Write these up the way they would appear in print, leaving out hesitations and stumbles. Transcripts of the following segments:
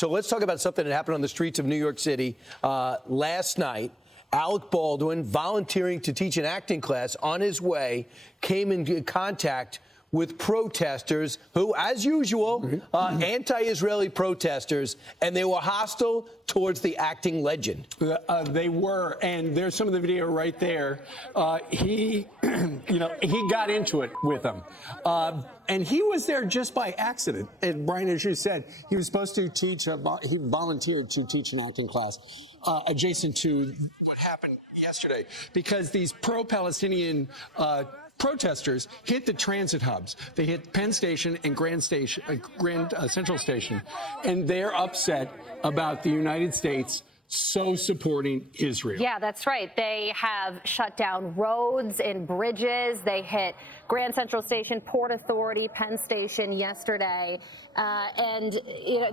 So let's talk about something that happened on the streets of New York City last night. Alec Baldwin, volunteering to teach an acting class on his way, came in contact with protesters who, as usual, anti-Israeli protesters, and they were hostile towards the acting legend. They were, and there's some of the video right there. He got into it with them. And he was there just by accident. And Brian, as you said, he was supposed to teach, he volunteered to teach an acting class adjacent to what happened yesterday, because these pro-Palestinian protesters hit the transit hubs. They hit Penn Station and Grand Central Station, and they're upset about the United States so supporting Israel. Yeah, that's right. They have shut down roads and bridges. They hit Grand Central Station, Port Authority, Penn Station yesterday. And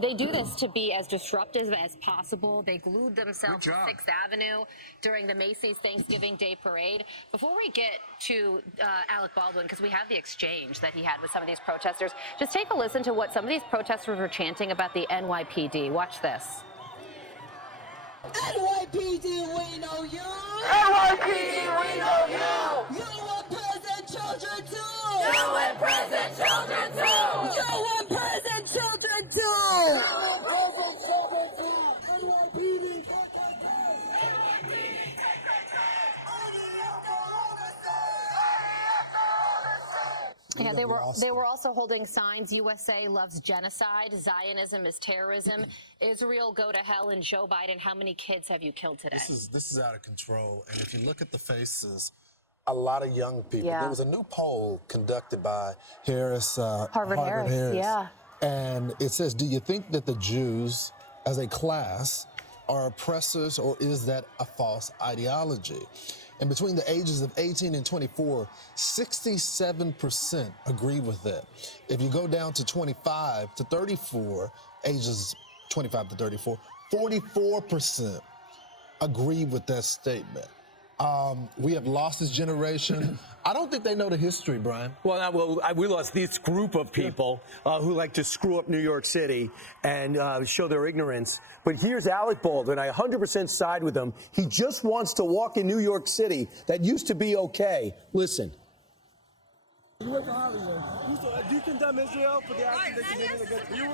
they do this to be as disruptive as possible. They glued themselves to 6th Avenue during the Macy's Thanksgiving Day Parade. Before we get to Alec Baldwin, because we have the exchange that he had with some of these protesters, just take a listen to what some of these protesters were chanting about the NYPD. Watch this. NYPD, we know you. NYPD, we know you. You will prison children too. You will prison children too. You will prison children too. You will prison children too. NYPD. Yeah, they were also holding signs. USA loves genocide. Zionism is terrorism. Israel go to hell. And Joe Biden, how many kids have you killed today? This is out of control. And if you look at the faces, a lot of young people. Yeah. There was a new poll conducted by Harvard Harris. Yeah. And it says, do you think that the Jews as a class are oppressors, or is that a false ideology? And between the ages of 18 and 24, 67% agree with that. If you go down to 25 to 34, ages 25 to 34, 44% agree with that statement. We have lost this generation. I don't think they know the history, Brian. We lost this group of people who like to screw up New York City and show their ignorance. But here's Alec Baldwin. I 100% side with him. He just wants to walk in New York City. That used to be okay. Listen. You went to Hollywood. Do you condemn Israel for the action they committed against you? You've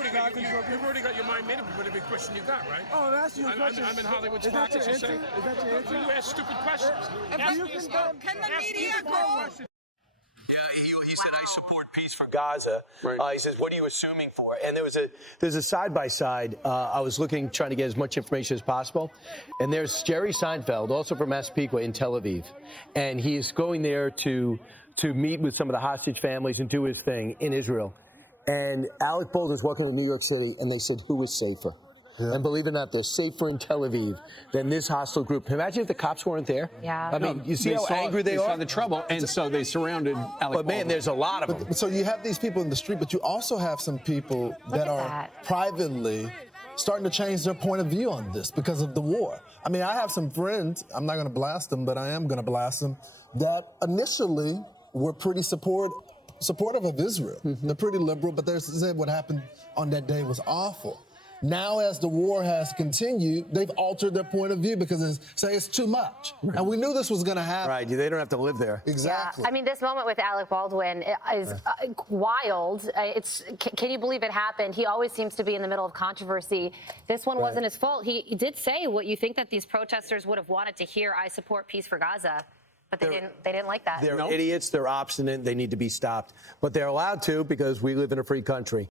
already got your mind made up about every question you got, right? Oh, I'm asking you a question. I'm in Hollywood Is that your Spartacus. answer? Is that your answer? You ask stupid questions. Can the media go? He said, I support peace for Gaza. Right. He says, what are you assuming for? And there's a side-by-side. I was trying to get as much information as possible. And there's Jerry Seinfeld, also from Massapequa in Tel Aviv. And he is going there to meet with some of the hostage families and do his thing in Israel. And Alec Baldwin's walking to New York City, and they said, who is safer? Yeah. And believe it or not, they're safer in Tel Aviv than this hostile group. Imagine if the cops weren't there. Yeah. I mean, you see how angry they are? They saw the trouble, and so they surrounded Alec Baldwin. But, man, there's a lot of them. So you have these people in the street, but you also have some people that are privately starting to change their point of view on this because of the war. I mean, I have some friends, I'm not going to blast them, but I am going to blast them, that initially were pretty supportive of Israel. They're pretty liberal, but they said what happened on that day was awful. Now, as the war has continued, they've altered their point of view because they say it's too much. Right. And we knew this was going to happen. Right, they don't have to live there. Exactly. Yeah. I mean, this moment with Alec Baldwin is wild. Can you believe it happened? He always seems to be in the middle of controversy. This one wasn't his fault. He did say what you think that these protesters would have wanted to hear, I support peace for Gaza. But they didn't like that. They're idiots, they're obstinate, they need to be stopped. But they're allowed to because we live in a free country.